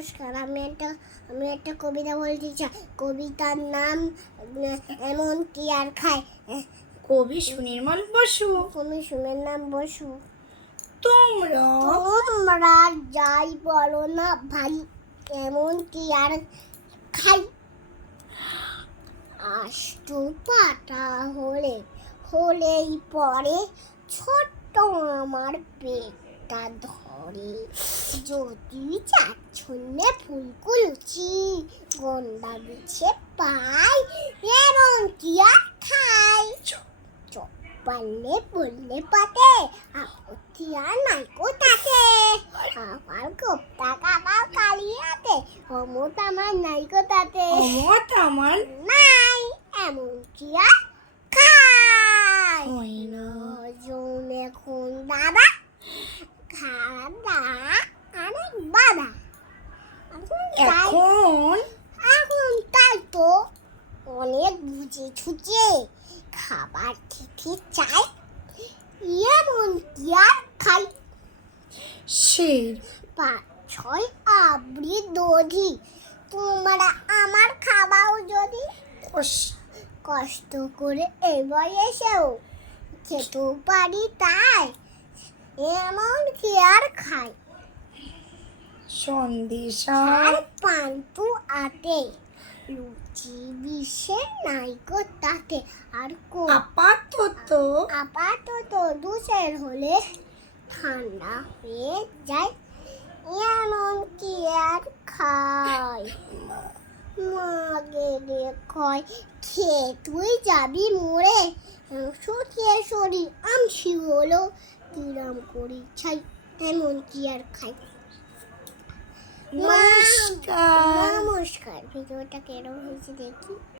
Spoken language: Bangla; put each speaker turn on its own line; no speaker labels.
নমস্কার আমি একটা আমি একটা কবিতা বলতে চাই। কবিতার নাম এমন কি আর খায়?
কবি সুনির্মল বসু।
সুমের নাম বসু।
তোমরা
তোমরা যাই বলো না ভাই এমন কি আর খাই আষ্টু পাটা হলে হলেই পরে ছোট্ট আমার পেটটা ধরে যদি চাচ্ছন্নে ফুলকুলুচি গন্ডা বিছে পাই এমন কি আর খাই? পারলে বললে পাতে আপত্তি আর নাই কোথাতে? আমার কোপ্তা কাবাব কালিয়াতে অমত আমার নাই কোথাতে?
অমত আমার
নাই এমন কি আর খাই?
হয় না।
জন অনেক বুঝে ছুচে খাবার খেতে চাই এমন কি আর খাই?
সেই
পাঁচ ছয় আবরি দধি তোমরা আমার খাবাও যদি
কষ্ট
করে এই এসেও খেতেও পারি তাই এমন কি আর খাই?
সন্দেশা
আর পান্তু আতে লুচি বিষে নাইকো তাতে। আর কো
আপাতত।
আপাতত দুশের হলে ঠান্ডা হয়ে যায়। এমন কি আর খাই? মাগে রে কয় খেয়ে তুই যাবি মরে শুকিয়ে শরীর আমসি হলো কিরাম করি ছাই এমন কি আর খাই? নমস্কার। ভিডিওটা কেরম হয়েছে দেখি।